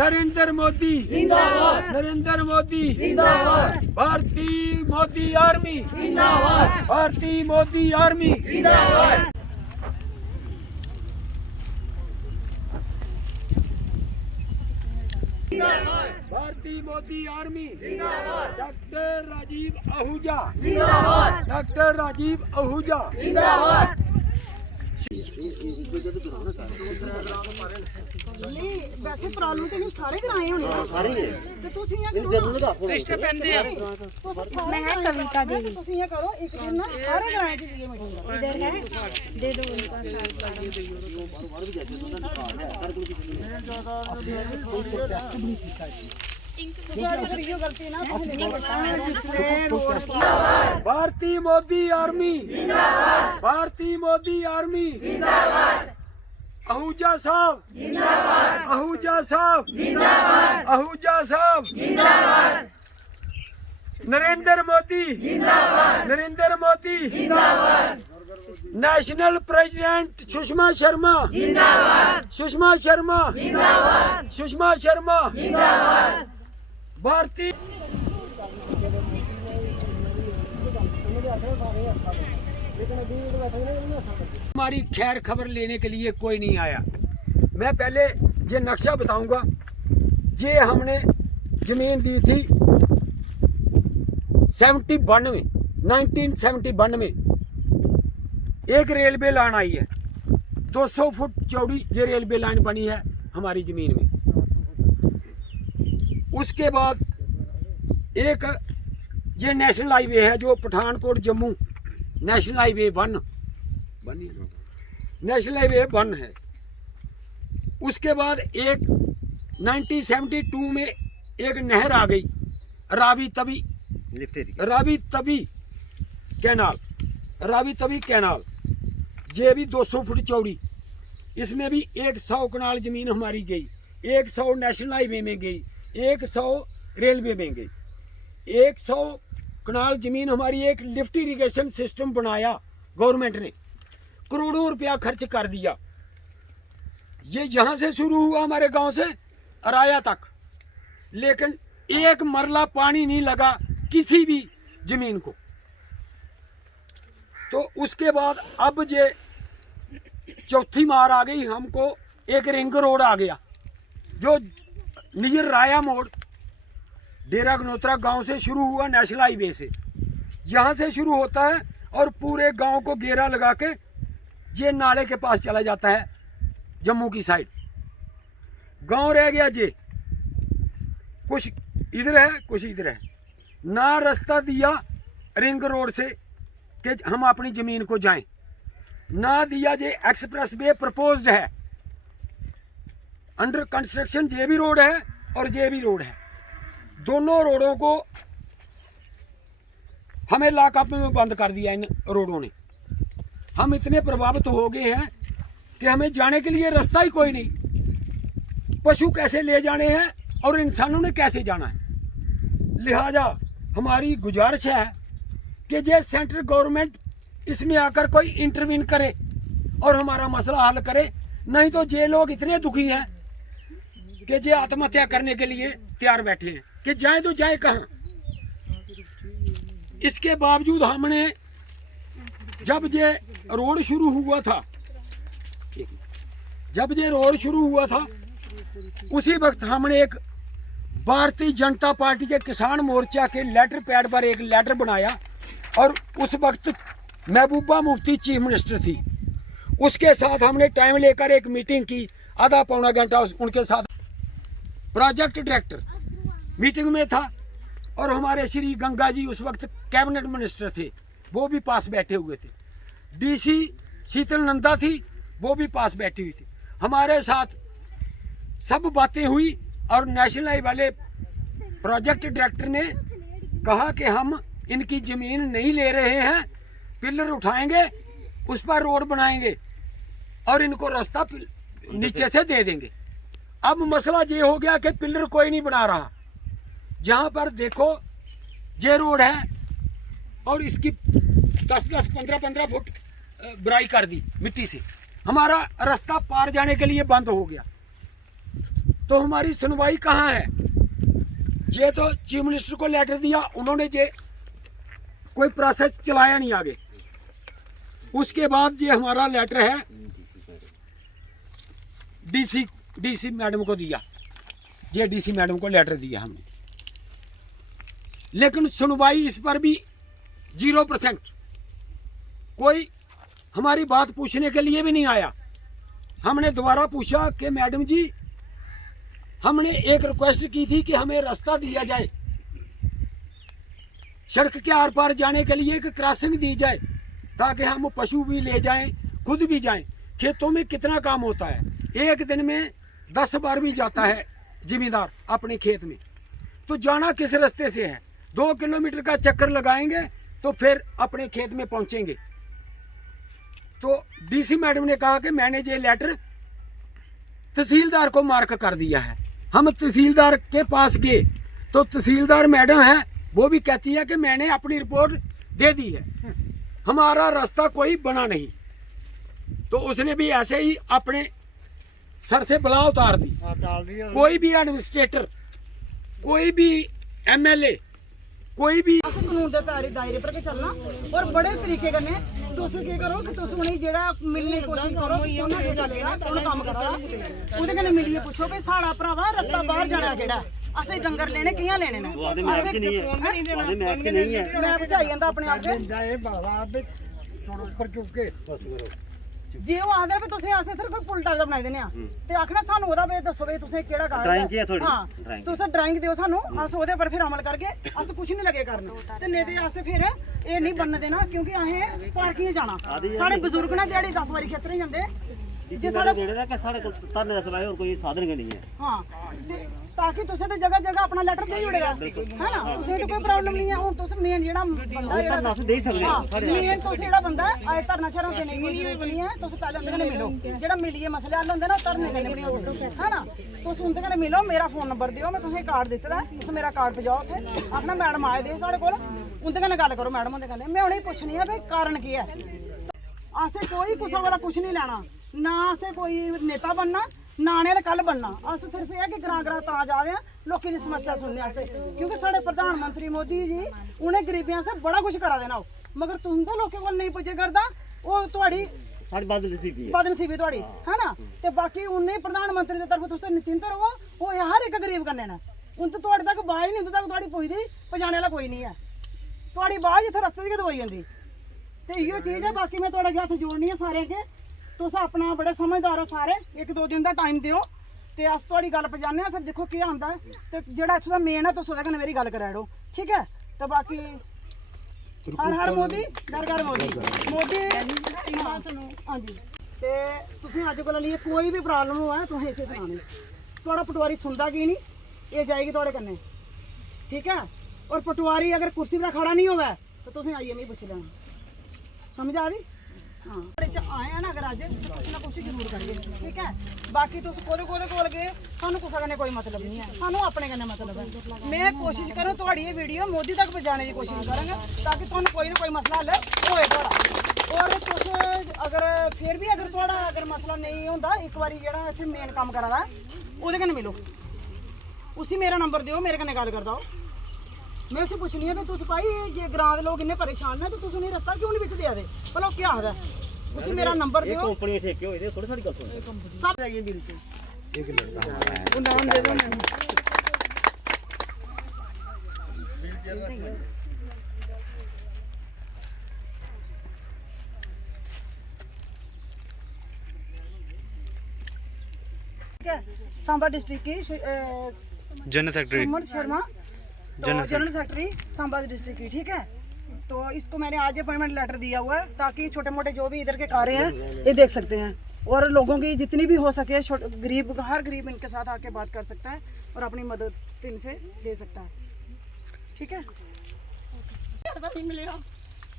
नरेंद्र मोदी जिंदाबाद, नरेंद्र मोदी जिंदाबाद, भारतीय मोदी आर्मी जिंदाबाद, भारतीय मोदी आर्मी जिंदाबाद। भारतीय मोदी आर्मी डॉक्टर राजीव आहूजा जिंदाबाद, डॉक्टर राजीव आहूजा जिंदाबाद। वैसे प्रॉब्लम तो नहीं सारे कराए होने तो ਤੁਸੀਂ ਇਹ ਕਰੋ ਸਿਸਟਰ ਪੈਂਦੇ ਆ मैं है कविता देवी ਤੁਸੀਂ ਇਹ ਕਰੋ ਇੱਕ ਦਿਨ ਨਾ ਸਾਰੇ ਕਰਾਏ ਦੀ ਇਹ ਮੀਟਿੰਗ इधर है दे दो उनका भारतीय मोदी आर्मी भारतीय मोदी आर्मी आहूजा साहब आहूजा साहब आहूजा साहब नरेंद्र मोदी नरेंद्र मोदी नेशनल प्रेसिडेंट सुषमा शर्मा सुषमा शर्मा सुषमा शर्मा भारतीय हमारी खैर खबर लेने के लिए कोई नहीं आया। मैं पहले ये नक्शा बताऊंगा। ये हमने जमीन दी थी 71 में 1971 में। एक रेलवे लाइन आई है 200 फुट चौड़ी ये रेलवे लाइन बनी है हमारी जमीन में। उसके बाद एक ये नेशनल हाईवे है जो Pathankot Jammu national highway 1 national highway 1 है। उसके बाद एक 1972 में एक नहर आ गई रावी तवी कैनाल ये भी 200 फुट चौड़ी। इसमें भी 100 कनाल जमीन हमारी गई, 100 नेशनल हाईवे में गई, 100 रेलवे में गई। 100 कनाल जमीन हमारी एक लिफ्ट इरिगेशन सिस्टम बनाया गवर्नमेंट ने, करोड़ों रुपया खर्च कर दिया। ये यहाँ से शुरू हुआ हमारे गांव से अराया तक, लेकिन एक मरला पानी नहीं लगा किसी भी जमीन को। तो उसके बाद अब ये चौथी मार आ गई हमको। एक रिंग रोड आ गया जो नियर राया मोड़ डेरा गनोत्रा गांव से शुरू हुआ, नेशनल हाईवे से यहाँ से शुरू होता है और पूरे गांव को घेरा लगा के ये नाले के पास चला जाता है जम्मू की साइड। गांव रह गया ये, कुछ इधर है कुछ इधर है। ना रास्ता दिया रिंग रोड से कि हम अपनी ज़मीन को जाएं, ना दिया। ये एक्सप्रेस वे प्रपोज्ड है, अंडर कंस्ट्रक्शन ये भी रोड है और ये भी रोड है। दोनों रोडों को हमें लॉकअप में बंद कर दिया इन रोडों ने। हम इतने प्रभावित हो गए हैं कि हमें जाने के लिए रास्ता ही कोई नहीं। पशु कैसे ले जाने हैं और इंसानों ने कैसे जाना है। लिहाजा हमारी गुजारिश है कि ये सेंट्रल गवर्नमेंट इसमें आकर कोई इंटरवीन करे और हमारा मसला हल करे। नहीं तो ये लोग इतने दुखी हैं कि ये आत्महत्या करने के लिए तैयार बैठे हैं कि जाए तो जाए कहाँ। इसके बावजूद हमने जब ये रोड शुरू हुआ था उसी वक्त हमने एक भारतीय जनता पार्टी के किसान मोर्चा के लेटर पैड पर एक लेटर बनाया और उस वक्त महबूबा मुफ्ती चीफ मिनिस्टर थी। उसके साथ हमने टाइम लेकर एक मीटिंग की, आधा पौना घंटा उनके साथ। प्रोजेक्ट डायरेक्टर मीटिंग में था और हमारे श्री गंगा जी उस वक्त कैबिनेट मिनिस्टर थे, वो भी पास बैठे हुए थे। डीसी शीतल नंदा थी, वो भी पास बैठी हुई थी। हमारे साथ सब बातें हुई और नेशनल हाईवे वाले प्रोजेक्ट डायरेक्टर ने कहा कि हम इनकी ज़मीन नहीं ले रहे हैं, पिलर उठाएंगे, उस पर रोड बनाएंगे और इनको रास्ता नीचे से दे देंगे। अब मसला ये हो गया कि पिलर कोई नहीं बना रहा। जहाँ पर देखो ये रोड है और इसकी 10-10, 15-15 फुट बुराई कर दी मिट्टी से। हमारा रास्ता पार जाने के लिए बंद हो गया। तो हमारी सुनवाई कहाँ है? ये तो चीफ मिनिस्टर को लेटर दिया, उन्होंने ये कोई प्रोसेस चलाया नहीं आगे। उसके बाद ये हमारा लेटर है डीसी मैडम को दिया, ये डीसी मैडम को लेटर दिया हमने, लेकिन सुनवाई इस पर भी 0%। कोई हमारी बात पूछने के लिए भी नहीं आया। हमने दोबारा पूछा कि मैडम जी, हमने एक रिक्वेस्ट की थी कि हमें रास्ता दिया जाए, सड़क के आर पार जाने के लिए एक क्रॉसिंग दी जाए, ताकि हम पशु भी ले जाएं, खुद भी जाएं। खेतों में कितना काम होता है, एक दिन में 10 बार भी जाता है जिम्मेदार अपने खेत में, तो जाना किस रास्ते से है? 2 किलोमीटर का चक्कर लगाएंगे तो फिर अपने खेत में पहुंचेंगे। तो डीसी मैडम ने कहा कि मैंने ये लेटर तहसीलदार को मार्क कर दिया है। हम तहसीलदार के पास गए तो तहसीलदार मैडम है, वो भी कहती है कि मैंने अपनी रिपोर्ट दे दी है, हमारा रास्ता कोई बना नहीं। तो उसने भी ऐसे ही अपने सर से बला उतार दी। कोई भी एडमिनिस्ट्रेटर, कोई भी एमएलए, कोई भी अस कानून दे दायरे पर के चलना और बड़े तरीके कन्नै तुस केह् करो कि तुस उनेंगी जेह्ड़ा मिलने दी कोशिश करो कि उन्हें केह् चलेगा, कौन कम्म करा दा, ओह्दे कन्नै मिलियै पुच्छो कि साढ़ा भरावा रस्ता बाहर जाना केह्ड़ा है, असें डंगर लेने कि'यां लेने ने, मैं भजाई जंदा अपने आप जे ओह् आखदे भी तुसें अस इत्थै कोई पुल टाइप दा बनाई दिन्ने आ ते आखना सानू ओह्दा बे दस्सो बे तुसें केह्ड़ा ड्राइंग है। हां तुस ड्राइंग दियो सानू, अस ओह्दे पर फिर अमल करगे, अस कुछ नहीं लगे करन ते नेईं ते अस फिर एह् नहीं बनन देना, क्योंकि असें पार्किंग जाना, साढ़े बजुर्ग ना ध्याड़ी 10 बारी खेतरें जंदे जे साढ़े साढ़े कोल तरने दा सिवाय होर कोई साधन गै नहीं है। हां ताकि तुसें ते जगह जगह अपना लेटर देई ओड़ेगा, है ना, तुसें तो कोई प्रॉब्लम नहीं है। हुन तुस मेन जेह्ड़ा बंदा जेह्ड़ा अस देई सकदे आं, मेन तुस जेह्ड़ा बंदा अजे धरना शरण देने दी जरूरत नहीं है, तुस पैह्ले उंदे कन्नै मिलो, जेह्ड़ा मिलियै मसले हल होंदे ना धरने कन्नै बी होंदे, है ना, तुस उंदे कन्नै मिलो, मेरा फोन नंबर दियो, मैं तुसेंगी कार्ड दित्ते दा, तुस मेरा कार्ड पजाओ उत्थे, अपना मैडम आए दे साढ़े कोल, उंदे कन्नै गल्ल करो मैडम हुंदे कन्नै, मैं उनेंगी पुच्छनी है भाई कारण केह् है। असें कोई कुसै कोला कुछ नहीं लैना, ना असें कोई नेता बनना, ना आने आह्ले कल बनना, अस सिर्फ एह् कि ग्रां ग्रां तां जा दे आं लोकें दी समस्या सुनने आस्तै, क्योंकि साढ़े प्रधानमंत्री मोदी जी उ'नें गरीबें आस्तै बड़ा कुछ करा देना, मगर तुं'दे लोकें कोल नहीं पुज्जे करदा, ओह् तुहाड़ी बदनसीबी तुहाड़ी, है ना। ते बाकी उ'नें प्रधानमंत्री दी तरफ तुस निश्चिंत रवो, ओह् हर इक गरीब कन्नै न, उन तुहाड़े तक आवाज नहीं, उं'दे तक तुहाड़ी पुजदी, पजाने आह्ला कोई नहीं है, तुहाड़ी आवाज इत्थै रस्ते च गै दबोई जंदी। ते इ'यो चीज़ है, बाकी मैं तुहाड़े हत्थ जोड़नी है सारें के, तुस अपना बड़े समझदार हो सारे, 1-2 दिन का टाइम दिओ ते अस तुहाड़ी गल्ल पजाने आं, फिर दिक्खो केह् आंदा है, ते जेह्ड़ा इत्थूं दा मेन है तुस ओह्दे कन्नै मेरी गल्ल कराई ओड़ो, ठीक है। ते बाकी हर हर मोदी, घर घर मोदी, मोदी हां जी। ते तुसें अज्ज कोला लेइयै कोई भी प्रॉब्लम होऐ तुसें इसे सनानी, थुआढ़ा पटवारी सुनदा की नहीं, एह् जाएगी थुआढ़े कन्नै, ठीक है। और पटवारी अगर कुर्सी पर खड़ा नहीं होवे तो तुसें आइए मिगी पुच्छी लैना, समझ आ दी। हाँ आए हैं ना अगर अज तो कुछ ना कुछ जरूर करिए, ठीक है। बाकी तुस कोदे कोल गए, सानू कुसै कन्नै कोई मतलब नहीं है, सानू अपने कन्नै मतलब है। मैं कोशिश करूँ थोड़ी ये वीडियो मोदी तक पहुँचाने की कोशिश करांगा, ताकि तुहानू कोई ना कोई मसला हल होए थोड़ा। और तुस अगर फिर भी अगर थोड़ा अगर मसला नहीं होंदा, एक बारी जेह्ड़ा इत्थै मेन कम्म करा दा ओह्दे कन्नै मिलो, उसी मेरा नंबर दिओ, मेरे कन्नै गल्ल करदा ओ, मैं उसे पुछनी है कि तुस भाई जे ग्रां दे लोग इन्ने परेशान ने तो तुस उन्हें रस्ता क्यों नहीं बिच देआ दे, भला ओह् केह् आखदा, उसी मेरा नंबर दिओ। कंपनी ठेके होए दे थोड़ी सारी गल सुन, सब चाहिए बिल से एक लड़का वो नाम दे दो मैंने। ठीक है, सांबा डिस्ट्रिक्ट की जनरल सेक्रेटरी सुमन शर्मा, तो जनरल सेक्रेटरी सांबा डिस्ट्रिक्ट की, ठीक है। तो इसको मैंने आज अपॉइंटमेंट लेटर दिया हुआ है, ताकि छोटे मोटे जो भी इधर के कार्य हैं ये देख सकते हैं, और लोगों की जितनी भी हो सके, गरीब हर गरीब इनके साथ आके बात कर सकता है और अपनी मदद इनसे ले सकता है, ठीक है।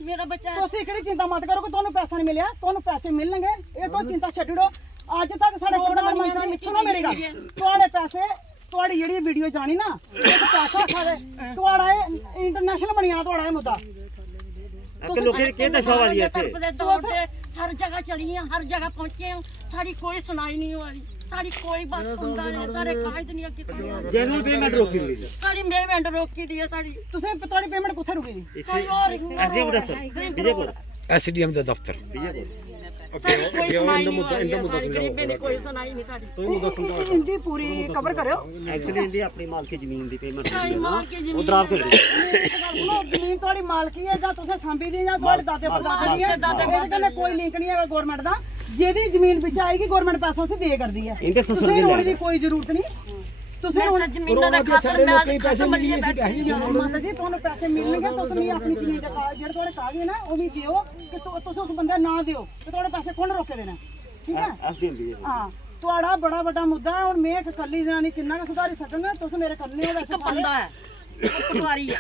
मेरा बच्चा तुसीं केह्ड़ी चिंता मत करो कि तुहानू पैसा नहीं मिलेआ, तुहानू पैसे मिलणगे, ये तुस चिंता छड्डी ओड़ो। अज तक साढ़े प्रधानमंत्री, सुनो मेरी गल, तुहाड़े पैसे, तुहाड़ी जेह्ड़ी वीडियो जानी ना, इक पैसा आखा दे तुहाड़ा इंटरनेशनल बनी जाना तुहाड़ा एह् मुद्दा। लोकें केह् दशावादी है इत्थे, हर जगह चली हैं, हर जगह पहुंचे हैं, साड़ी कोई सुनाई नहीं हो रही। ਸਾਡੀ ਕੋਈ ਬਾਤ ਸੁਣਦਾ ਨਹੀਂ ਸਾਰੇ ਕਾਇਦ ਨਹੀਂ ਕੀਤੀ ਜੈਨੂਅਲ ਪੇਮੈਂਟ ਰੋਕੀ ਹੋਈ ਹੈ ਸਾਡੀ ਪੇਮੈਂਟ ਰੋਕੀ ਦੀ ਹੈ ਸਾਡੀ ਤੁਸੀਂ ਤੁਹਾਡੀ ਪੇਮੈਂਟ ਕਿੱਥੇ ਰੁਕੀ ਜੀ ਇਸੇ ਐਸਡੀਐਮ ਦਫ਼ਤਰ ਵਿਜੇਪੁਰ ਐਸਡੀਐਮ ਦਾ ਦਫ਼ਤਰ ਕੋਈ ਸੁਣਾਈ ਨਹੀਂ ਸਾਡੀ ਗਰੀਬੀ ਦੀ ਕੋਈ ਸੁਣਾਈ ਨਹੀਂ ਸਾਡੀ ਇੰਦੀ ਪੂਰੀ ਕਵਰ ਕਰਿਓ ਐਕਚੁਅਲੀ ਇਹਦੀ ਆਪਣੀ ਮਾਲਕੀ ਜ਼ਮੀਨ ਦੀ ਪੇਮੈਂਟ ਸਾਡੀ ਮਾਂ ਕੀ ਉਹ ਦਰਾਬ ਕਰ ਰਹੀ ਸੁਣੋ ਜ਼ਮੀਨ ਤੁਹਾਡੀ ਮਾਲਕੀ ਹੈ ਜਾਂ ਤੁਸੀਂ ਸਾਂਭੀ ਦੀ ਜਾਂ ਤੁਹਾਡੇ ਦਾਦੇ ਪੜਦਾਦੇ ਦੀ ਹੈ ਇਹਦੇ ਨਾਲ ਕੋਈ ਲਿੰਕ ਨਹੀਂ ਹੈਗਾ ਗਵਰਨਮੈਂਟ ਦਾ ਜਿਹਦੀ ਜ਼ਮੀਨ ਵਿੱਚ ਆਏਗੀ ਗਵਰਨਮੈਂਟ ਪੈਸਾ ਉਸੇ ਦੇ ਕਰਦੀ ਹੈ ਇਹਦੇ ਸੁਸਰ ਤੁਸੀਂ ਰੋਣ ਦੀ ਕੋਈ ਜ਼ਰੂਰਤ ਨਹੀਂ ਤੁਸੀਂ ਹੁਣ ਜ਼ਮੀਨਾਂ ਦਾ ਸਾਰੇ ਖਾਤਰ ਲੋਕਾਂ ਹੀ ਪੈਸੇ ਮਿਲੀ ਅਸੀਂ ਪੈਸੇ ਨਹੀਂ ਦੇਣੇ ਮਾਤਾ ਜੀ ਤੁਹਾਨੂੰ ਪੈਸੇ ਮਿਲਣਗੇ ਤੁਸੀਂ ਆਪਣੀ ਜ਼ਮੀਨ ਦੇ ਜਿਹੜੇ ਤੁਹਾਡੇ ਕਾਗਜ਼ ਨੇ ਉਹ ਵੀ ਦਿਓ ਕਿ ਤੁਸੀਂ ਉਸ ਬੰਦੇ ਨਾ ਦਿਓ ਤੇ ਤੁਹਾਡੇ ਪੈਸੇ ਕੌਣ ਰੋਕੇ ਦੇਣਾ ਠੀਕ ਹੈ ਐਸਡੀਐਮ ਦੀ ਹਾਂ ਤੁਹਾਡਾ ਬੜਾ ਵੱਡਾ ਮੁੱਦਾ ਹੈ ਹੁਣ ਮੈਂ ਇੱਕ ਇਕੱਲੀ ਜਨਾਨੀ ਕਿੰਨਾ ਕੁ ਸੁਧਾਰੀ ਸਕਾਂਗਾ ਤੁਸੀਂ ਮੇਰੇ ਕੰਨੇ ਹੋ ਵੈਸੇ ਸਾਰੇ ਬੰਦਾ ਹੈ ਪਟਵਾਰੀ ਹੈ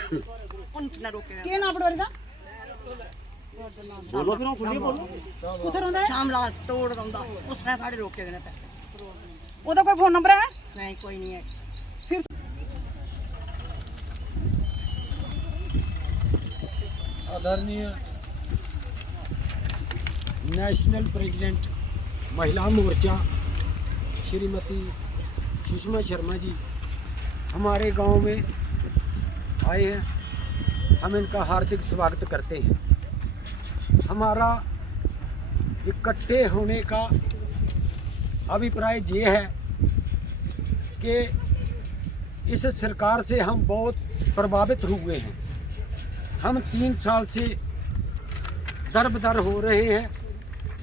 ਉਹਨੂੰ ਨਾ ਰੋਕੇ ਕੀ ਨਾਮ ਪਟਵਾਰੀ ਦਾ ਬੋਲੋ ਫਿਰ ਉਹ ਖੁੱਲੀ ਬੋਲੋ ਕਿੱਥੇ ਰਹਿੰਦਾ ਹੈ ਸ਼ਾਮ ਲਾਲ ਤੋੜ ਰੰਦਾ ਉਸਨੇ ਸਾਡੇ ਰੋਕੇ ਦੇਣੇ ਪੈਸੇ ਉਹਦਾ ਕੋਈ ਫੋਨ ਨੰਬਰ ਹੈ ਨਹੀਂ ਕੋਈ ਨਹੀਂ ਹੈ आदरणीय नेशनल प्रेसिडेंट महिला मोर्चा श्रीमती सुषमा शर्मा जी हमारे गांव में आए हैं। हम इनका हार्दिक स्वागत करते हैं। हमारा इकट्ठे होने का अभिप्राय ये है कि इस सरकार से हम बहुत प्रभावित हुए हैं। हम 3 साल से दर-बदर हो रहे हैं।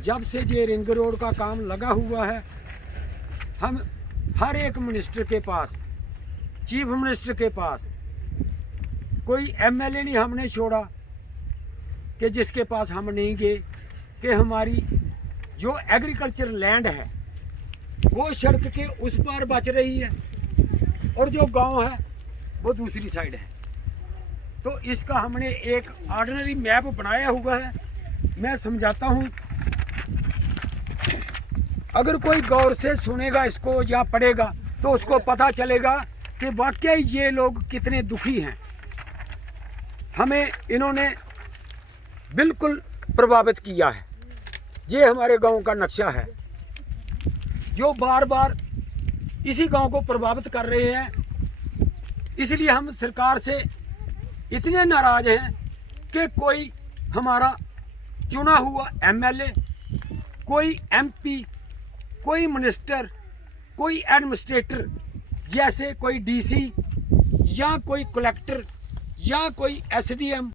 जब से ये रिंग रोड का काम लगा हुआ है हम हर एक मिनिस्टर के पास, चीफ मिनिस्टर के पास, कोई एमएलए नहीं हमने छोड़ा कि जिसके पास हम नहीं गए कि हमारी जो एग्रीकल्चर लैंड है वो सड़क के उस पार बच रही है और जो गांव है वो दूसरी साइड है। तो इसका हमने एक ऑर्डिनरी मैप बनाया हुआ है। मैं समझाता हूँ, अगर कोई गौर से सुनेगा इसको या पढ़ेगा तो उसको पता चलेगा कि वाकई ये लोग कितने दुखी हैं। हमें इन्होंने बिल्कुल प्रभावित किया है। ये हमारे गांव का नक्शा है जो बार बार इसी गांव को प्रभावित कर रहे हैं। इसलिए हम सरकार से इतने नाराज हैं कि कोई हमारा चुना हुआ एमएलए, कोई एमपी, कोई मिनिस्टर, कोई एडमिनिस्ट्रेटर, जैसे कोई डीसी या कोई कलेक्टर या कोई एसडीएम